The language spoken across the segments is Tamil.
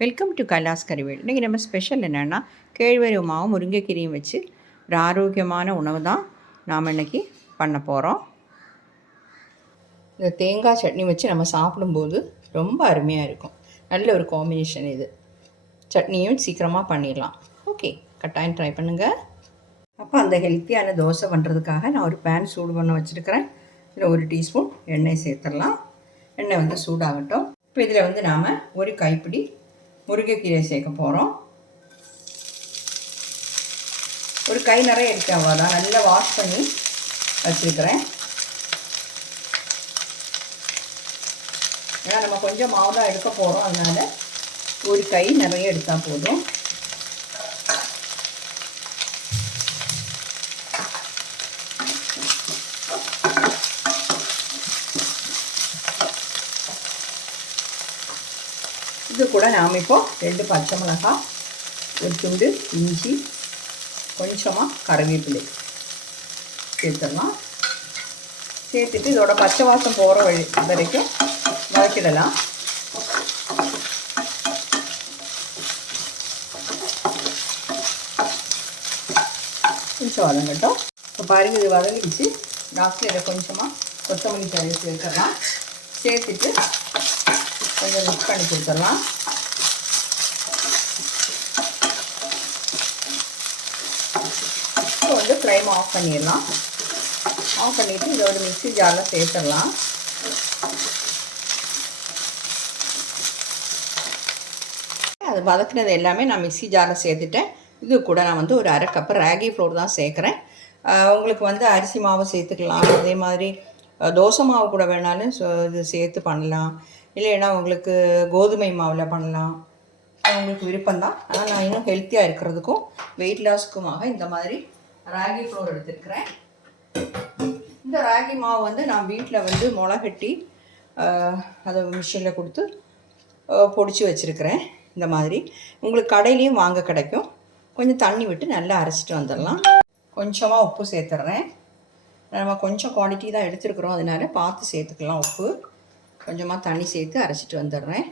வெல்கம் டு கைலாஸ் கறிவேல் இன்றைக்கி நம்ம ஸ்பெஷல் என்னென்னா கேழ்வரகு மாவும் முருங்கைக்கீரையும் வச்சு ஒரு ஆரோக்கியமான உணவு தான் நாம் இன்றைக்கி பண்ண போகிறோம் இந்த தேங்காய் சட்னி வச்சு நம்ம சாப்பிடும்போது ரொம்ப அருமையாக இருக்கும். நல்ல ஒரு காம்பினேஷன் இது. சட்னியும் சீக்கிரமாக பண்ணிடலாம். ஓகே கட்டாயம் ட்ரை பண்ணுங்கள் அப்போ அந்த ஹெல்த்தியான தோசை பண்ணுறதுக்காக நான் ஒரு பேன் சூடு பண்ண வச்சுருக்கிறேன். இதில் ஒரு டீஸ்பூன் எண்ணெய் சேர்த்துடலாம். எண்ணெய் வந்து சூடாகட்டும். இப்போ இதில் வந்து நாம் ஒரு கைப்பிடி முருங்கைக்கீரை சேர்க்க போகிறோம் ஒரு கை நிறைய இருக்கு அவ்வளோதான் நல்லா வாஷ் பண்ணி வச்சுருக்கிறேன். ஏன்னா நம்ம கொஞ்சம் மாவு தான் எடுக்க போகிறோம் அதனால் ஒரு கை நிறைய எடுத்தால் போதும். இது கூட நாம் இப்போ ரெண்டு பச்சை மிளகாய் ஒரு துண்டு இஞ்சி கொஞ்சமாக கருவேப்பிலை சேர்த்துடலாம். சேர்த்துட்டு இதோட பச்சை வாசம் போகிற வழி வரைக்கும் வதக்கிடலாம். கொஞ்சம் வதங்கட்டும். இப்போ பாருங்கள் இது வதங்கிடுச்சு. லாஸ்ட்டில் இதை கொஞ்சமாக கொத்தமல்லி தழை சேர்த்துடலாம். சேர்த்துட்டு கொஞ்சம் மிக்ஸ் பண்ணி கொடுத்துடலாம். இப்போ வந்து ஃப்ளைம் ஆஃப் பண்ணிடலாம். ஆஃப் பண்ணிவிட்டு இதை ஒரு மிக்ஸி ஜாரில் சேர்த்துடலாம். அது வதக்குனது எல்லாமே நான் மிக்ஸி ஜாரில் சேர்த்துட்டேன். இது கூட நான் வந்து ஒரு அரை கப்பு ராகி ஃப்ளோர் தான் சேர்க்குறேன். உங்களுக்கு வந்து அரிசி மாவு சேர்த்துக்கலாம். அதே மாதிரி தோசை மாவு கூட வேணாலும் இது சேர்த்து பண்ணலாம். இல்லைன்னா உங்களுக்கு கோதுமை மாவில் பண்ணலாம். அது உங்களுக்கு விருப்பம்தான் ஆனால் நான் இன்னும் ஹெல்த்தியாக இருக்கிறதுக்கும் வெயிட் லாஸ்க்குமாக இந்த மாதிரி ராகி ஃப்ளோர் எடுத்துருக்கிறேன். இந்த ராகி மாவு வந்து நான் வீட்டில் வந்து முளகட்டி அதை மிஷினில் கொடுத்து பொடிச்சு வச்சுருக்கிறேன். இந்த மாதிரி. உங்களுக்கு கடையிலையும் வாங்க கிடைக்கும். கொஞ்சம் தண்ணி விட்டு நல்லா அரைச்சிட்டு வந்துடலாம். கொஞ்சமாக உப்பு சேர்த்துட்றேன் நம்ம கொஞ்சம் குவான்டிட்டி தான் எடுத்துருக்குறோம். அதனால பார்த்து சேர்த்துக்கலாம் உப்பு. கொஞ்சமாக தண்ணி சேர்த்து அரைச்சிட்டு வந்துடுறேன்.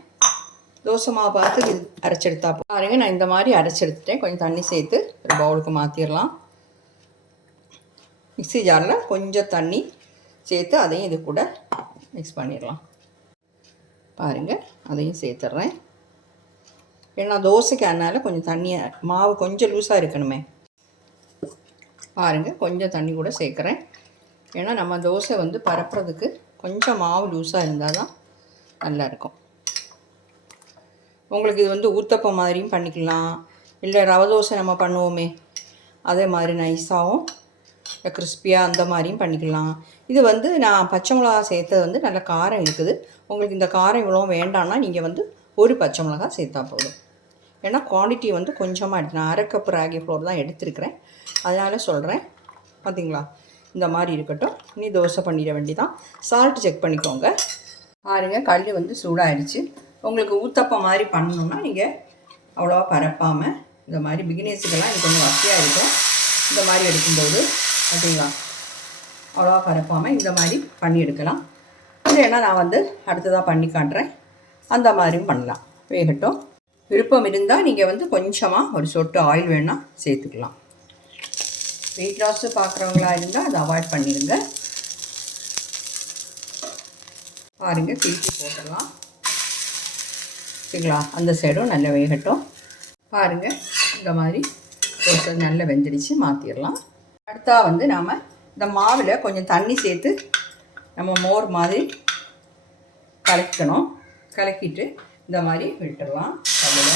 தோசை மாவு பார்த்து இது அரைச்செடுத்தா பாருங்கள் நான் இந்த மாதிரி அரைச்செடுத்துட்டேன். கொஞ்சம் தண்ணி சேர்த்து ஒரு பவுலுக்கு மாற்றிடலாம் மிக்சி ஜாரில் கொஞ்சம் தண்ணி சேர்த்து அதையும் இது கூட மிக்ஸ் பண்ணிடலாம். பாருங்கள் அதையும் சேர்த்துட்றேன். ஏன்னா தோசைக்கு அதனால் கொஞ்சம் தண்ணியை மாவு கொஞ்சம் லூஸாக இருக்கணுமே. பாருங்கள் கொஞ்சம் தண்ணி கூட சேர்க்குறேன். ஏன்னா நம்ம தோசை வந்து பரப்புறதுக்கு கொஞ்சம் மாவு லூஸாக இருந்தால் தான் நல்லாயிருக்கும். உங்களுக்கு இது வந்து ஊத்தப்பம் மாதிரியும் பண்ணிக்கலாம். இல்லை ரவை தோசை நம்ம பண்ணுவோமே அதே மாதிரி நைஸாகவும் கிறிஸ்பியாக அந்த மாதிரியும் பண்ணிக்கலாம். இது வந்து நான் பச்சை மிளகா சேர்த்தது வந்து நல்ல காரம் இருக்குது. உங்களுக்கு இந்த காரம் இவ்வளோ வேண்டாம்னா நீங்கள் வந்து ஒரு பச்சை மிளகா சேர்த்தா போதும். ஏன்னா குவான்டிட்டி வந்து கொஞ்சமாக எடுத்து நான் அரை கப் ராகி ஃப்ளோர் தான் எடுத்திருக்கிறேன். அதனால் சொல்கிறேன் பார்த்தீங்களா இந்த மாதிரி இருக்கட்டும். இனி தோசை பண்ணிட வேண்டிதான் சால்ட் செக் பண்ணிக்கோங்க. பாருங்க கல் வந்து சூடாகிடுச்சு உங்களுக்கு ஊத்தப்பம் மாதிரி பண்ணணும்னா நீங்கள் அவ்வளோவா பரப்பாமல் இந்த மாதிரி பிகினேஸுக்கெல்லாம் இது கொஞ்சம் வசதியாக இருக்கும். இந்த மாதிரி எடுக்கும்போது ஓகேங்களா அவ்வளோவா பரப்பாமல் இந்த மாதிரி பண்ணி எடுக்கலாம். இல்லைன்னா நான் வந்து அடுத்ததாக பண்ணி காட்டுறேன். அந்த மாதிரியும் பண்ணலாம். வேகட்டும். விருப்பம் இருந்தால் நீங்கள் வந்து கொஞ்சமாக ஒரு சொட்டு ஆயில் வேணால் சேர்த்துக்கலாம். வெயிட் லாஸு பார்க்குறவங்களா இருந்தால் அதை அவாய்ட் பண்ணிடுங்க. பாருங்கள் திருப்பி போட்டுடலாம். சரிங்களா அந்த சைடும் நல்லா வேகட்டும். பாருங்கள் இந்த மாதிரி தோசை நல்லா வெந்துடுச்சு மாற்றிடலாம் அடுத்தா வந்து நாம் இந்த மாவில் கொஞ்சம் தண்ணி சேர்த்து நம்ம மோர் மாதிரி கலக்கணும். கலக்கிட்டு இந்த மாதிரி விட்டுடலாம். அதில்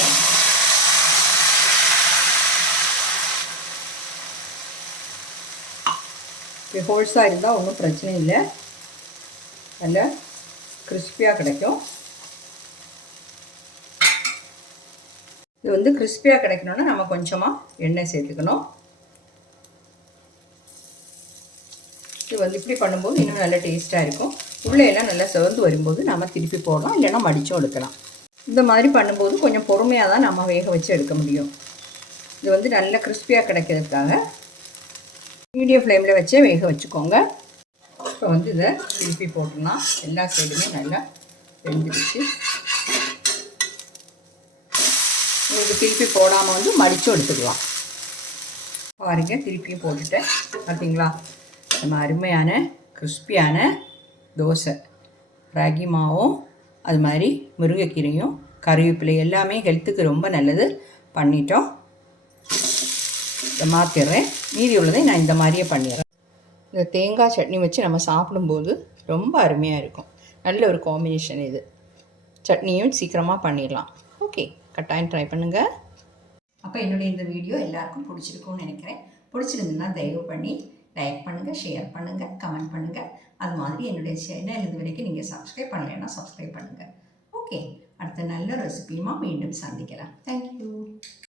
ஹோல்ஸாக இருந்தால் ஒன்றும் பிரச்சனை இல்லை. நல்ல கிறிஸ்பியாக கிடைக்கும். இது வந்து கிறிஸ்பியாக கிடைக்கணும்னா நம்ம கொஞ்சமாக எண்ணெய் சேர்த்துக்கணும். இது வந்து இப்படி பண்ணும்போது இன்னும் நல்லா டேஸ்ட்டாக இருக்கும். உள்ளே எல்லாம் நல்லா சிவந்து வரும்போது நம்ம திருப்பி போடலாம் இல்லைன்னா மடித்தும் எடுக்கலாம் இந்த மாதிரி பண்ணும்போது கொஞ்சம் பொறுமையாக தான் நம்ம வேக வச்சு எடுக்க முடியும். இது வந்து நல்லா கிறிஸ்பியாக கிடைக்கிறதுக்காக மீடியம் ஃப்ளேமில் வச்சே வேக வச்சுக்கோங்க. இப்போ வந்து இதை திருப்பி போட்டுடலாம். எல்லா சைடுமே நல்லா வெந்துடுச்சு. உங்களுக்கு திருப்பி போடாமல் வந்து மடித்து எடுத்துக்கலாம். பாருங்க திருப்பியும் போட்டுட்டேன். பார்த்தீங்களா நம்ம அருமையான கிறிஸ்பியான தோசை. ராகி மாவும் அது மாதிரி முருங்கைக்கீரையும் கறிவேப்பிலை எல்லாமே ஹெல்த்துக்கு ரொம்ப நல்லது. பண்ணிட்டோம். மாற்றிடுறேன் மீதி உள்ளதை நான் இந்த மாதிரியே பண்ணிடுறேன் இந்த தேங்காய் சட்னி வச்சு நம்ம சாப்பிடும்போது ரொம்ப அருமையாக இருக்கும். நல்ல ஒரு காம்பினேஷன் இது. சட்னியும் சீக்கிரமாக பண்ணிடலாம் ஓகே கட்டாயம் ட்ரை பண்ணுங்கள் அப்போ என்னுடைய இந்த வீடியோ எல்லாருக்கும் பிடிச்சிருக்கும்னு நினைக்கிறேன். பிடிச்சிருந்துன்னா தயவு பண்ணி லைக் பண்ணுங்கள் ஷேர் பண்ணுங்கள் கமெண்ட் பண்ணுங்கள் அது மாதிரி என்னுடைய சேனல் இது வரைக்கும் நீங்கள் சப்ஸ்கிரைப் பண்ணலைன்னா சப்ஸ்கிரைப் பண்ணுங்கள் ஓகே அடுத்த நல்ல ரெசிபியுமா மீண்டும் சந்திக்கலாம். தேங்க்யூ